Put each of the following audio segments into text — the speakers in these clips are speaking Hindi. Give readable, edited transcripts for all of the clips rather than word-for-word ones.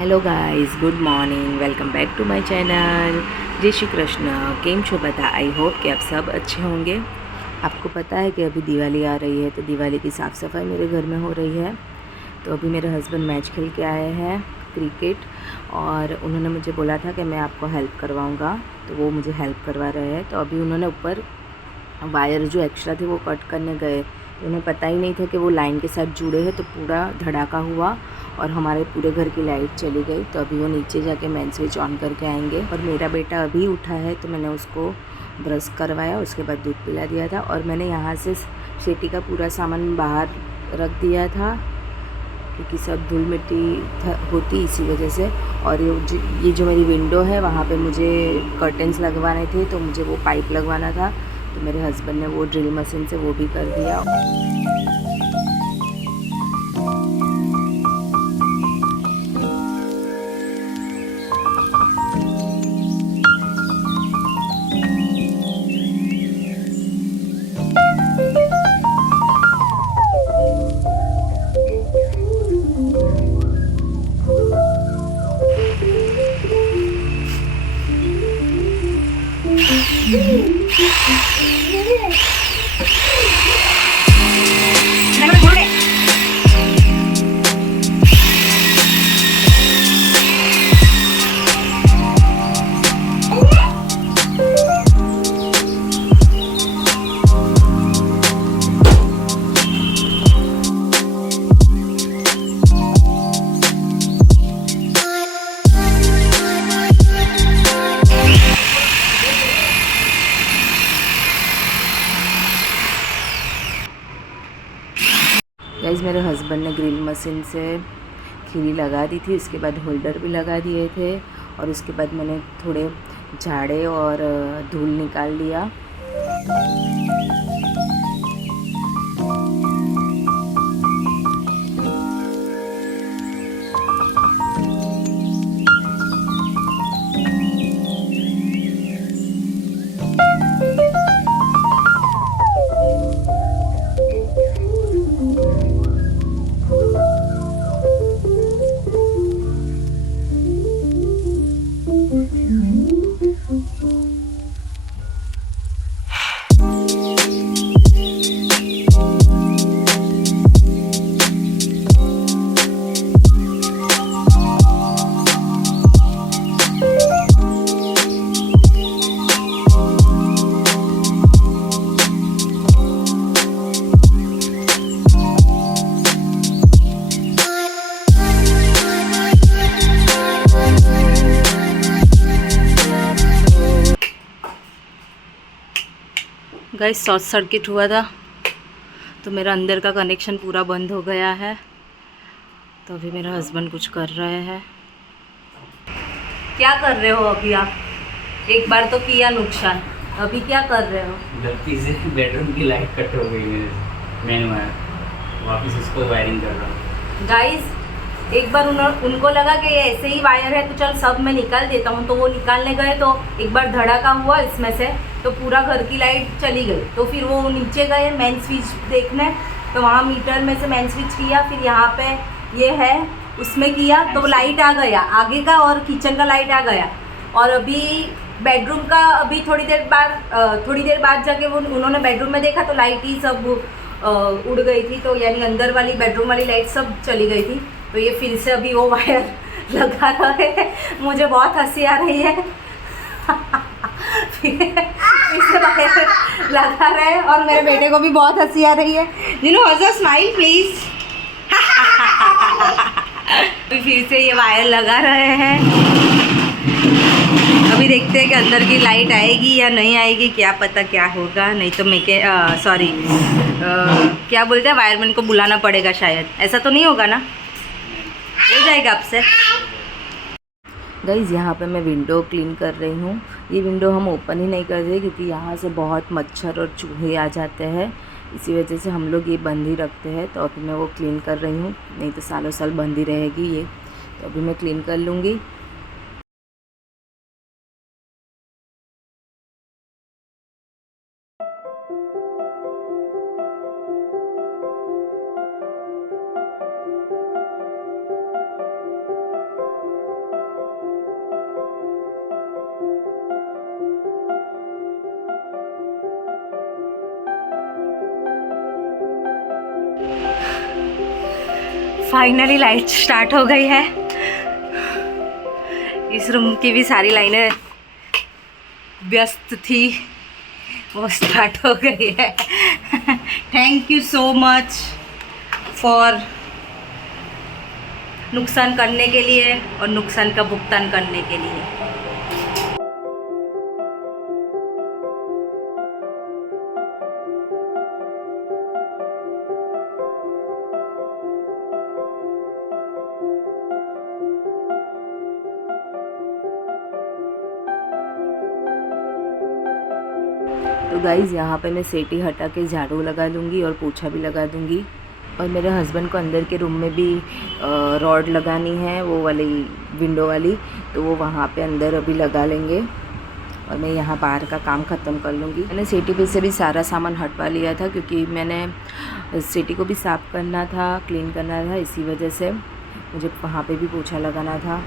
Hello guys, good morning, welcome back to my channel. जय श्री कृष्ण। केम छो बता। आई होप कि आप सब अच्छे होंगे। आपको पता है कि अभी दिवाली आ रही है, तो दिवाली की साफ़ सफाई मेरे घर में हो रही है। तो अभी मेरे हस्बैंड मैच खेल के आए हैं क्रिकेट, और उन्होंने मुझे बोला था कि मैं आपको हेल्प करवाऊँगा, तो वो मुझे हेल्प करवा रहे हैं। तो अभी उन्होंने ऊपर वायर जो एक्स्ट्रा थे वो कट करने गए। उन्हें पता ही नहीं था कि वो लाइन के साथ जुड़े हैं, तो पूरा धड़ाका हुआ और हमारे पूरे घर की लाइट चली गई। तो अभी वो नीचे जाके मेन स्विच ऑन करके आएंगे। और मेरा बेटा अभी उठा है, तो मैंने उसको ब्रश करवाया, उसके बाद दूध पिला दिया था। और मैंने यहाँ से सिटी का पूरा सामान बाहर रख दिया था, क्योंकि सब धूल मिट्टी होती इसी वजह से। और ये जो मेरी विंडो है, वहाँ पे मुझे कर्टन्स लगवाने थे, तो मुझे वो पाइप लगवाना था। तो मेरे हस्बैंड ने वो ड्रिल मशीन से वो भी कर दिया। गाइस, मेरे हस्बैंड ने ग्रिल मशीन से खीरी लगा दी थी, उसके बाद होल्डर भी लगा दिए थे। और उसके बाद मैंने थोड़े झाड़े और धूल निकाल लिया। गाइस, शॉर्ट सर्किट हुआ था, तो मेरा अंदर का कनेक्शन पूरा बंद हो गया है। तो अभी मेरा हस्बैंड कुछ कर रहे हैं। क्या कर रहे हो अभी आप? एक बार तो किया नुकसान, अभी क्या कर रहे हो? गलती से बेडरूम की लाइट कट हो गई मेरे से, मेन वायर। वापस उसको वायरिंग कर रहा हूँ। गाइस, एक बार उनको लगा कि ये ऐसे ही वायर है, तो चल सब मैं निकाल देता हूँ। तो वो निकालने गए, तो एक बार धड़ाका हुआ इसमें से, तो पूरा घर की लाइट चली गई। तो फिर वो नीचे गए मेन स्विच देखने, तो वहाँ मीटर में से मेन स्विच किया, फिर यहाँ पे ये है उसमें किया, तो लाइट आ गया आगे का, और किचन का लाइट आ गया। और अभी बेडरूम का अभी थोड़ी देर बाद जाके वो उन्होंने बेडरूम में देखा, तो लाइट ही सब उड़ गई थी। तो यानी अंदर वाली बेडरूम वाली लाइट सब चली गई थी। तो ये फिर से अभी वो वायर लगा रहे हैं। मुझे बहुत हंसी आ रही है। फिर से वायर लगा रहे हैं, और मेरे बेटे को भी बहुत हंसी आ रही है। जिन्हों हंसो, स्माइल प्लीज। फिर से ये वायर लगा रहे हैं। अभी देखते हैं कि अंदर की लाइट आएगी या नहीं आएगी, क्या पता क्या होगा। नहीं तो क्या बोलते हैं, वायरमैन को बुलाना पड़ेगा शायद। ऐसा तो नहीं होगा ना? हो जाएगा आपसे। गाइज़, यहाँ पे मैं विंडो क्लीन कर रही हूँ। ये विंडो हम ओपन ही नहीं कर रहे, क्योंकि यहाँ से बहुत मच्छर और चूहे आ जाते हैं। इसी वजह से हम लोग ये बंद ही रखते हैं। तो अभी मैं वो क्लीन कर रही हूँ, नहीं तो सालों साल बंद ही रहेगी ये। तो अभी मैं क्लीन कर लूँगी। फाइनली लाइट स्टार्ट हो गई है। इस रूम की भी सारी लाइनें व्यस्त थी, वो स्टार्ट हो गई है। Thank you so much for नुकसान करने के लिए और नुकसान का भुगतान करने के लिए। तो गाइज़ यहाँ पे मैं सेटी हटा के झाड़ू लगा दूँगी और पोछा भी लगा दूँगी। और मेरे हस्बैंड को अंदर के रूम में भी रॉड लगानी है, वो वाली विंडो वाली, तो वो वहाँ पे अंदर अभी लगा लेंगे और मैं यहाँ बाहर का काम ख़त्म कर लूँगी। मैंने सिटी पे से भी सारा सामान हटवा लिया था क्योंकि मैंने सिटी को भी साफ़ करना था, क्लीन करना था, इसी वजह से मुझे वहाँ पे भी पोछा लगाना था।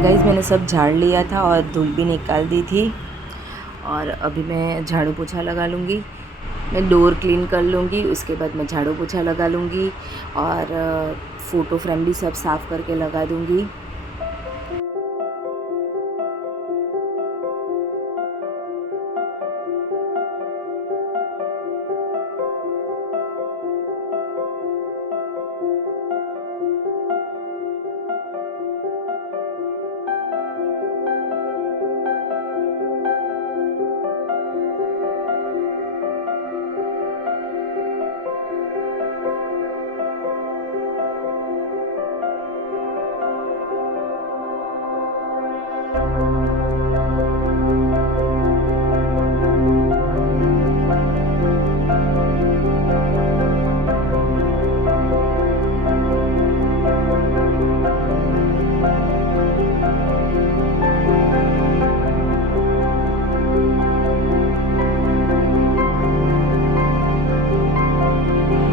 गाइज़ मैंने सब झाड़ लिया था और धूल भी निकाल दी थी और अभी मैं झाड़ू पोछा लगा लूँगी। मैं डोर क्लीन कर लूँगी, उसके बाद मैं झाड़ू पोछा लगा लूँगी और फ़ोटो फ्रेम भी सब साफ़ करके लगा दूँगी।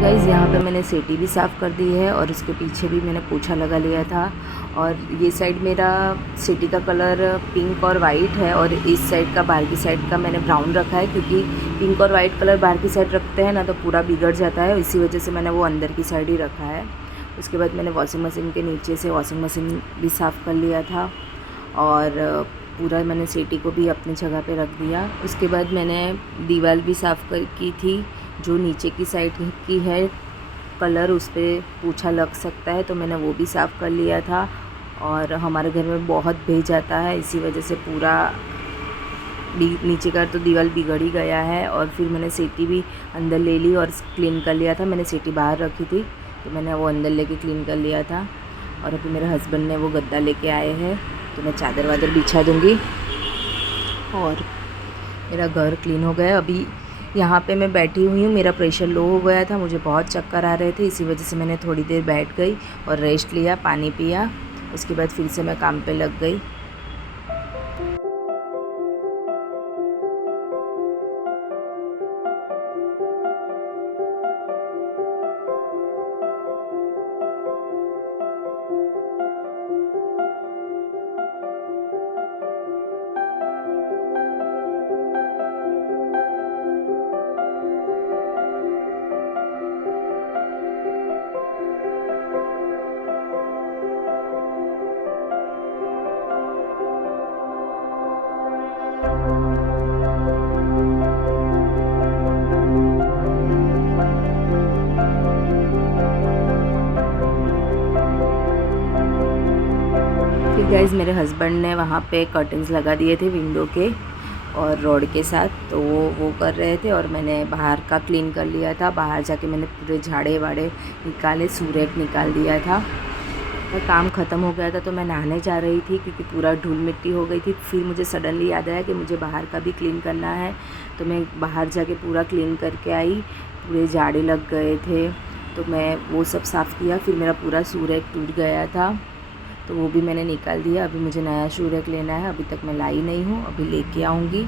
गाइज़ यहाँ पे मैंने सेटी भी साफ़ कर दी है और उसके पीछे भी मैंने पोछा लगा लिया था। और ये साइड मेरा सेटी का कलर पिंक और वाइट है और इस साइड का, बाहर की साइड का मैंने ब्राउन रखा है क्योंकि पिंक और वाइट कलर बाहर की साइड रखते हैं ना तो पूरा बिगड़ जाता है, इसी वजह से मैंने वो अंदर की साइड ही रखा है। उसके बाद मैंने वॉशिंग मशीन के नीचे से वॉशिंग मशीन भी साफ़ कर लिया था और पूरा मैंने सेटी को भी अपनी जगह पे रख दिया। उसके बाद मैंने दीवार भी साफ़ की थी, जो नीचे की साइड की है कलर उस पर पोछा लग सकता है, तो मैंने वो भी साफ़ कर लिया था। और हमारे घर में बहुत भेज आता है, इसी वजह से पूरा नीचे का तो दीवार बिगड़ ही गया है। और फिर मैंने सेटी भी अंदर ले ली और क्लीन कर लिया था। मैंने सेटी बाहर रखी थी तो मैंने वो अंदर लेके क्लीन कर लिया था। और अभी मेरे हस्बैंड ने वो गद्दा लेके आए हैं तो मैं चादर वादर बिछा दूँगी और मेरा घर क्लीन हो गया। अभी यहाँ पे मैं बैठी हुई हूँ, मेरा प्रेशर लो हो गया था, मुझे बहुत चक्कर आ रहे थे, इसी वजह से मैंने थोड़ी देर बैठ गई और रेस्ट लिया, पानी पिया। उसके बाद फिर से मैं काम पे लग गई। फिर गाइस मेरे हस्बैंड ने वहाँ पे कर्टन्स लगा दिए थे विंडो के और रॉड के साथ, तो वो कर रहे थे और मैंने बाहर का क्लीन कर लिया था। बाहर जाके मैंने पूरे झाड़े वाड़े निकाले, सूरेक निकाल दिया था और काम ख़त्म हो गया था। तो मैं नहाने जा रही थी क्योंकि पूरा धूल मिट्टी हो गई थी। फिर मुझे सडनली याद आया कि मुझे बाहर का भी क्लीन करना है, तो मैं बाहर जाके पूरा क्लीन करके आई। पूरे झाड़े लग गए थे तो मैं वो सब साफ़ किया। फिर मेरा पूरा सूरेक टूट गया था तो वो भी मैंने निकाल दिया। अभी मुझे नया सूरेक लेना है, अभी तक मैं लाई नहीं हूँ, अभी लेके आऊँगी।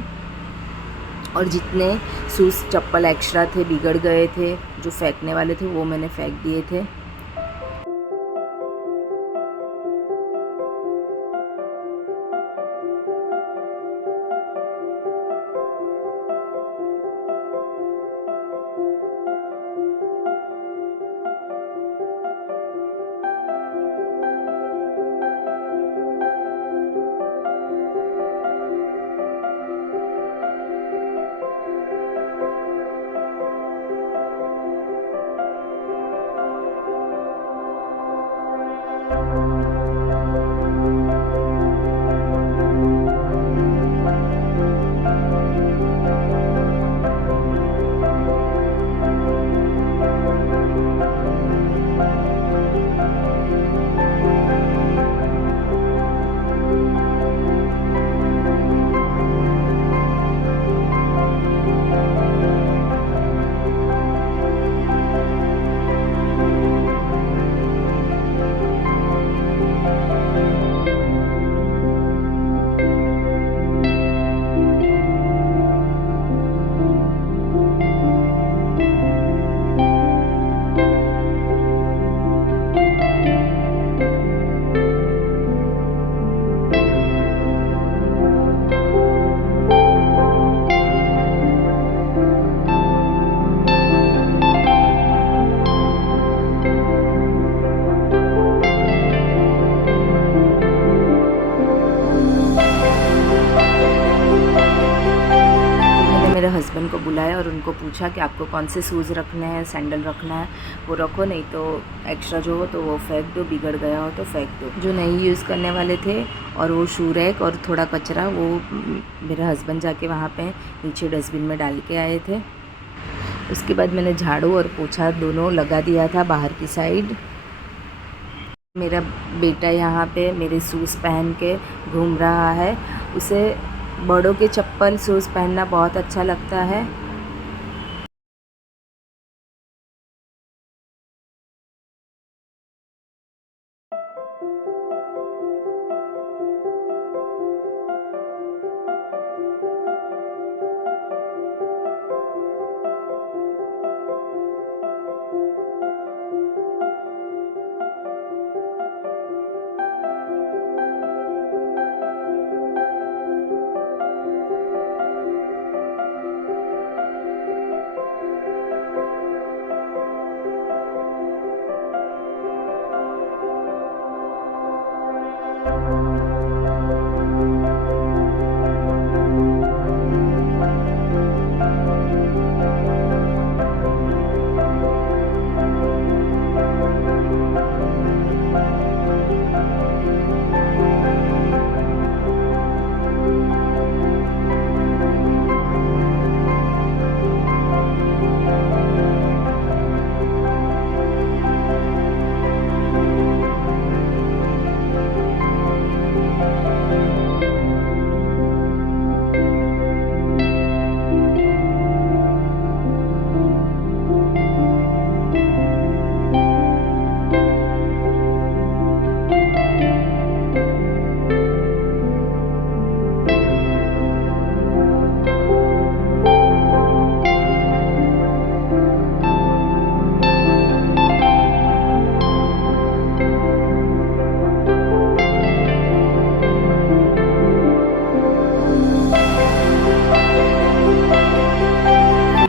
और जितने शूज़ चप्पल एक्स्ट्रा थे, बिगड़ गए थे, जो फेंकने वाले थे वो मैंने फेंक दिए थे। मेरे हस्बैंड को बुलाया और उनको पूछा कि आपको कौन से शूज़ रखने हैं, सैंडल रखना है वो रखो, नहीं तो एक्स्ट्रा जो हो तो वो फेंक दो, बिगड़ गया हो तो फेंक दो। जो नहीं यूज़ करने वाले थे और वो शू रैक और थोड़ा कचरा वो मेरे हस्बैंड जाके वहाँ पे नीचे डस्टबिन में डाल के आए थे। उसके बाद मैंने झाड़ू और पोछा दोनों लगा दिया था बाहर की साइड। मेरा बेटा यहाँ पे मेरे शूज़ पहन के घूम रहा है। उसे बड़ों के चप्पल शूज़ पहनना बहुत अच्छा लगता है।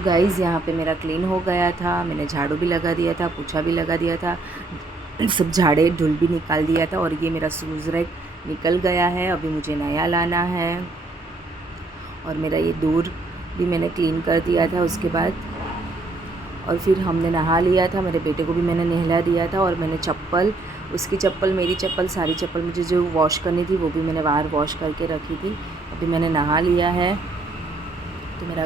गाइज़ यहाँ पे मेरा क्लीन हो गया था। मैंने झाड़ू भी लगा दिया था, पोछा भी लगा दिया था, सब झाड़े धूल भी निकाल दिया था और ये मेरा शूज़ रैक निकल गया है। अभी मुझे नया लाना है। और मेरा ये डोर भी मैंने क्लीन कर दिया था उसके बाद। और फिर हमने नहा लिया था, मेरे बेटे को भी मैंने नहला दिया था और मैंने चप्पल उसकी चप्पल, मेरी चप्पल, सारी चप्पल मुझे जो वॉश करनी थी वो भी मैंने बाहर वॉश करके रखी थी। अभी मैंने नहा लिया है तो मेरा,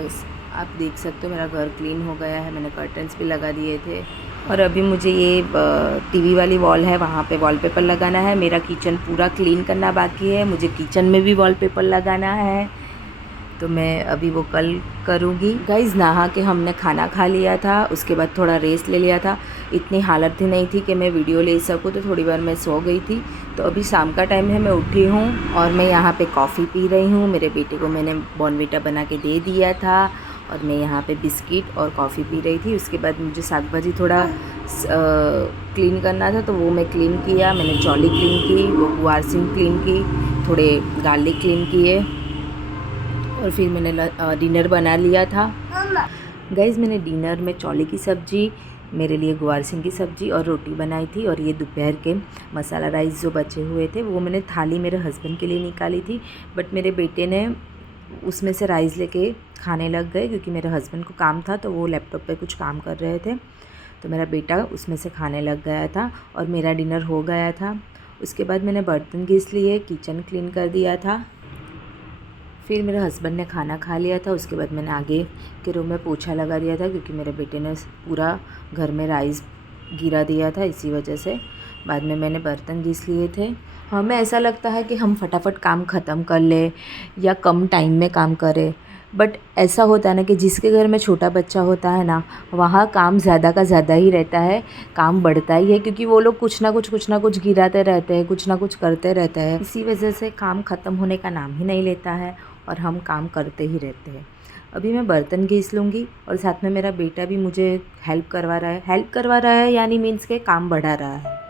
आप देख सकते हो मेरा घर क्लीन हो गया है। मैंने कर्टन्स भी लगा दिए थे और अभी मुझे ये टीवी वाली वॉल है वहाँ पे वॉलपेपर लगाना है। मेरा किचन पूरा क्लीन करना बाकी है, मुझे किचन में भी वॉलपेपर लगाना है, तो मैं अभी वो कल करूँगी। गाइज़ नहा के हमने खाना खा लिया था, उसके बाद थोड़ा रेस्ट ले लिया था। इतनी हालत ही नहीं थी कि मैं वीडियो ले सकूँ, तो थोड़ी बार मैं सो गई थी। तो अभी शाम का टाइम है, मैं उठी हूँ और मैं यहाँ पे कॉफ़ी पी रही हूँ। मेरे बेटे को मैंने बॉर्नविटा बना के दे दिया था और मैं यहाँ पे बिस्किट और कॉफ़ी पी रही थी। उसके बाद मुझे साग भाजी थोड़ा क्लीन करना था, तो वो मैं क्लीन किया। मैंने चौली क्लीन की, वो गुआरसिन क्लीन की, थोड़े गार्लिक क्लीन किए और फिर मैंने डिनर बना लिया था। गाइज़ मैंने डिनर में चौले की सब्ज़ी, मेरे लिए गुआरसिन की सब्ज़ी और रोटी बनाई थी। और ये दोपहर के मसाला राइस जो बचे हुए थे वो मैंने थाली मेरे हस्बैंड के लिए निकाली थी, बट मेरे बेटे ने उसमें से राइस लेके खाने लग गए क्योंकि मेरे हस्बैंड को काम था, तो वो लैपटॉप पे कुछ काम कर रहे थे, तो मेरा बेटा उसमें से खाने लग गया था और मेरा डिनर हो गया था। उसके बाद मैंने बर्तन घिस लिए, किचन क्लीन कर दिया था। फिर मेरे हस्बैंड ने खाना खा लिया था। उसके बाद मैंने आगे के रूम में पोछा लगा दिया था क्योंकि मेरे बेटे ने पूरा घर में राइस गिरा दिया था, इसी वजह से। बाद में मैंने बर्तन घिस लिए थे। हमें ऐसा लगता है कि हम फटाफट काम ख़त्म कर ले या कम टाइम में काम करें, बट ऐसा होता है ना कि जिसके घर में छोटा बच्चा होता है ना, वहाँ काम ज़्यादा का ज़्यादा ही रहता है, काम बढ़ता ही है, क्योंकि वो लोग कुछ ना कुछ गिराते रहते हैं, कुछ ना कुछ करते रहते हैं। इसी वजह से काम ख़त्म होने का नाम ही नहीं लेता है और हम काम करते ही रहते हैं। अभी मैं बर्तन घिस लूँगी और साथ में मेरा बेटा भी मुझे हेल्प करवा रहा है यानी मीन्स के काम बढ़ा रहा है।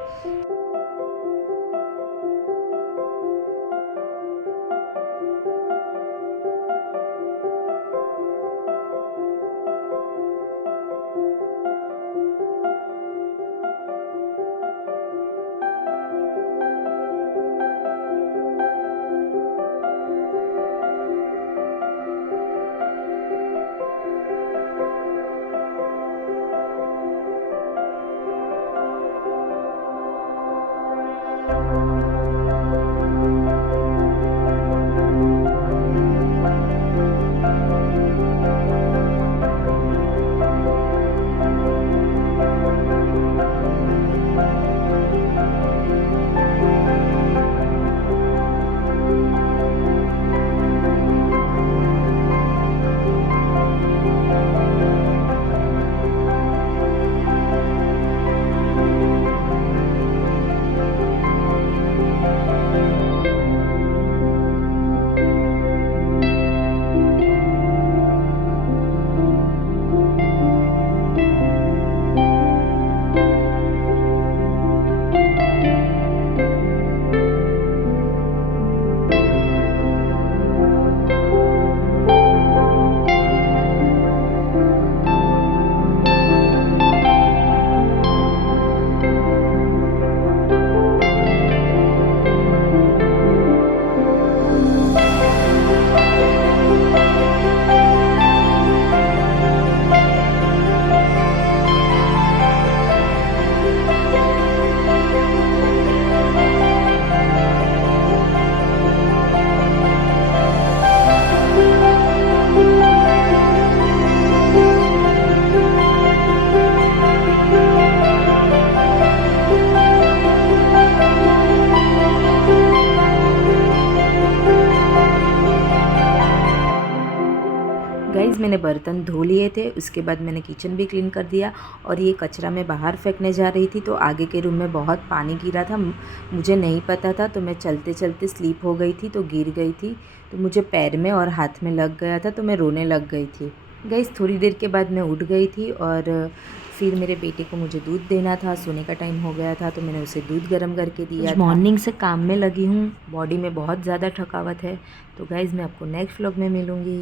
गाइज़ मैंने बर्तन धो लिए थे, उसके बाद मैंने किचन भी क्लीन कर दिया और ये कचरा मैं बाहर फेंकने जा रही थी, तो आगे के रूम में बहुत पानी गिरा था, मुझे नहीं पता था, तो मैं चलते चलते स्लिप हो गई थी, तो गिर गई थी, तो मुझे पैर में और हाथ में लग गया था, तो मैं रोने लग गई थी। गाइज़ थोड़ी देर के बाद मैं उठ गई थी और फिर मेरे बेटे को मुझे दूध देना था, सोने का टाइम हो गया था, तो मैंने उसे दूध गर्म करके दिया। मॉर्निंग से काम में लगी हूँ, बॉडी में बहुत ज़्यादा थकावट है। तो गाइज़ मैं आपको नेक्स्ट व्लॉग में मिलूँगी।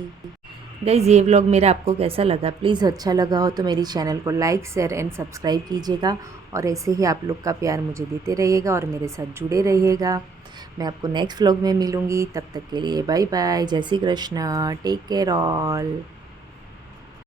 गाइज़ ये व्लॉग मेरा आपको कैसा लगा, प्लीज़ अच्छा लगा हो तो मेरी चैनल को लाइक शेयर एंड सब्सक्राइब कीजिएगा और ऐसे ही आप लोग का प्यार मुझे देते रहिएगा और मेरे साथ जुड़े रहिएगा। मैं आपको नेक्स्ट व्लॉग में मिलूँगी, तब तक के लिए बाय बाय, जय Shri Krishna, take care all.